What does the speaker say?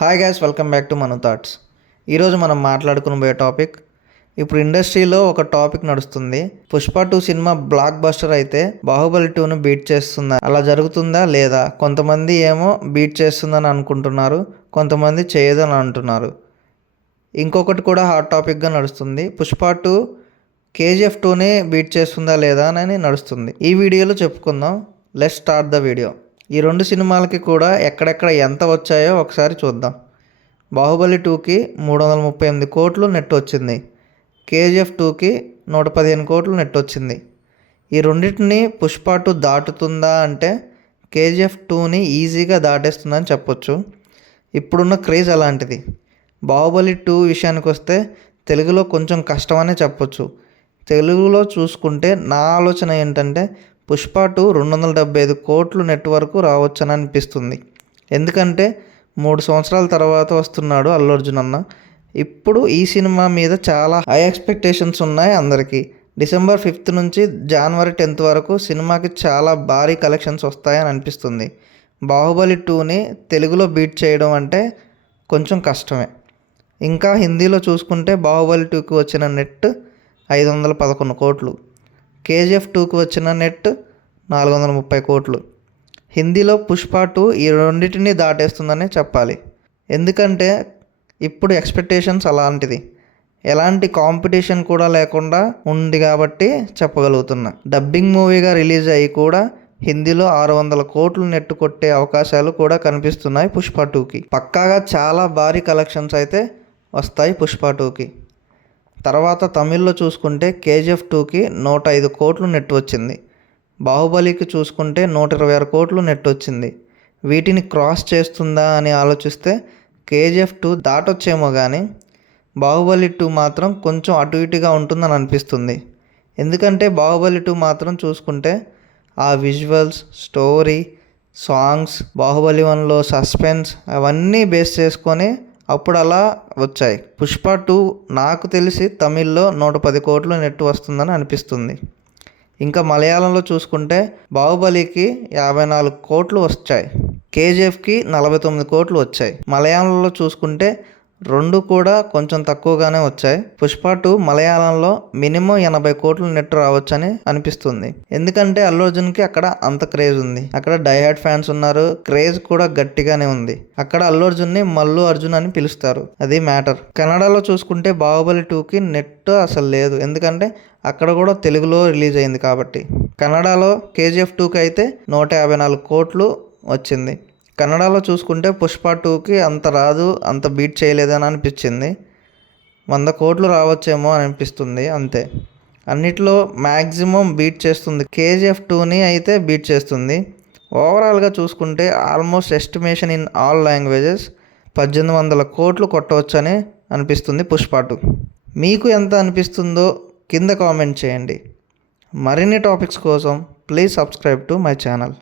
Hi guys, welcome back to Manu thoughts. ఈరోజు మనం మాట్లాడుకునే టాపిక్, ఇప్పుడు ఇండస్ట్రీలో ఒక టాపిక్ నడుస్తుంది. పుష్ప 2 సినిమా బ్లాక్ బస్టర్ అయితే బాహుబలి 2ను బీట్ చేస్తుందా, అలా జరుగుతుందా లేదా? కొంతమంది ఏమో బీట్ చేస్తుందని అనుకుంటున్నారు, కొంతమంది చేయదని అంటున్నారు. ఇంకొకటి కూడా హాట్ టాపిక్గా నడుస్తుంది, పుష్ప 2 KGF 2ని బీట్ చేస్తుందా లేదా అని నడుస్తుంది. ఈ వీడియోలో చెప్పుకుందాం. Let's start the video. ఈ రెండు సినిమాలకి కూడా ఎక్కడెక్కడ ఎంత వచ్చాయో ఒకసారి చూద్దాం. బాహుబలి 2కి 338 కోట్లు నెట్ వచ్చింది. KGF 2కి 115 కోట్లు నెట్ వచ్చింది. ఈ రెండింటిని పుష్ప 2 దాటుతుందా అంటే KGF 2ని ఈజీగా దాటేస్తుందని చెప్పొచ్చు. ఇప్పుడున్న క్రేజ్ అలాంటిది. బాహుబలి 2 విషయానికి వస్తే తెలుగులో కొంచెం కష్టమనే చెప్పొచ్చు. తెలుగులో చూసుకుంటే నా ఆలోచన ఏంటంటే పుష్ప 2 275 కోట్లు నెట్ వరకు రావచ్చని అనిపిస్తుంది. ఎందుకంటే 3 సంవత్సరాల తర్వాత వస్తున్నాడు అల్లు అర్జున్ అన్న. ఇప్పుడు ఈ సినిమా మీద చాలా హై ఎక్స్పెక్టేషన్స్ ఉన్నాయి అందరికీ. డిసెంబర్ 5th నుంచి జనవరి 10th వరకు సినిమాకి చాలా భారీ కలెక్షన్స్ వస్తాయని అనిపిస్తుంది. బాహుబలి 2ని తెలుగులో బీట్ చేయడం అంటే కొంచెం కష్టమే. ఇంకా హిందీలో చూసుకుంటే బాహుబలి 2కి వచ్చిన నెట్ 511 కోట్లు, KGF 2కి వచ్చిన నెట్ 430 కోట్లు. హిందీలో పుష్ప 2 ఈ రెండింటిని దాటేస్తుందని చెప్పాలి. ఎందుకంటే ఇప్పుడు ఎక్స్పెక్టేషన్స్ అలాంటిది, ఎలాంటి కాంపిటీషన్ కూడా లేకుండా ఉంది కాబట్టి చెప్పగలుగుతున్నా. డబ్బింగ్ మూవీగా రిలీజ్ అయ్యి కూడా హిందీలో 600 కోట్లు నెట్ కొట్టే అవకాశాలు కూడా కనిపిస్తున్నాయి పుష్ప 2కి. పక్కాగా చాలా భారీ కలెక్షన్స్ అయితే వస్తాయి పుష్ప 2కి. తర్వాత తమిళ్లో చూసుకుంటే KGF 2కి 105 కోట్లు నెట్ వచ్చింది. బాహుబలికి చూసుకుంటే 126 కోట్లు నెట్ వచ్చింది. వీటిని క్రాస్ చేస్తుందా అని ఆలోచిస్తే KGF 2 దాటొచ్చేమో కానీ బాహుబలి 2 మాత్రం కొంచెం అటు ఇటుగా ఉంటుందని అనిపిస్తుంది. ఎందుకంటే బాహుబలి 2 మాత్రం చూసుకుంటే ఆ విజువల్స్, స్టోరీ, సాంగ్స్, బాహుబలి 1లో సస్పెన్స్ అవన్నీ బేస్ చేసుకొని అప్పుడు అలా వచ్చాయి. పుష్ప 2 నాకు తెలిసి తమిళ్లో 110 కోట్లు నెట్ వస్తుందని అనిపిస్తుంది. ఇంకా మలయాళంలో చూసుకుంటే బాహుబలికి 54 కోట్లు వచ్చాయి, KGFకి 49 కోట్లు వచ్చాయి. మలయాళంలో చూసుకుంటే రెండు కూడా కొంచెం తక్కువగానే వచ్చాయి. పుష్ప 2 మలయాళంలో మినిమం 80 కోట్లు నెట్ రావచ్చని అనిపిస్తుంది. ఎందుకంటే అల్లు అర్జున్కి అక్కడ అంత క్రేజ్ ఉంది, అక్కడ డైహార్డ్ ఫ్యాన్స్ ఉన్నారు, క్రేజ్ కూడా గట్టిగానే ఉంది. అక్కడ అల్లు అర్జున్ని మల్లు అర్జున్ అని పిలుస్తారు, అది మ్యాటర్. కన్నడలో చూసుకుంటే బాహుబలి 2కి నెట్ అసలు లేదు, ఎందుకంటే అక్కడ కూడా తెలుగులో రిలీజ్ అయింది కాబట్టి. కన్నడలో KGF 2కి అయితే 154 కోట్లు వచ్చింది. కన్నడలో చూసుకుంటే పుష్ప 2కి అంత రాదు, అంత బీట్ చేయలేదని అనిపించింది. 100 కోట్లు రావచ్చేమో అని అనిపిస్తుంది అంతే. అన్నిట్లో మ్యాక్సిమం బీట్ చేస్తుంది KGF 2ని అయితే బీట్ చేస్తుంది. ఓవరాల్గా చూసుకుంటే almost estimation in all languages 1800 కోట్లు కొట్టవచ్చని అనిపిస్తుంది పుష్ప 2. మీకు ఎంత అనిపిస్తుందో కింద కామెంట్ చేయండి. మరిన్ని టాపిక్స్ కోసం please subscribe to my channel.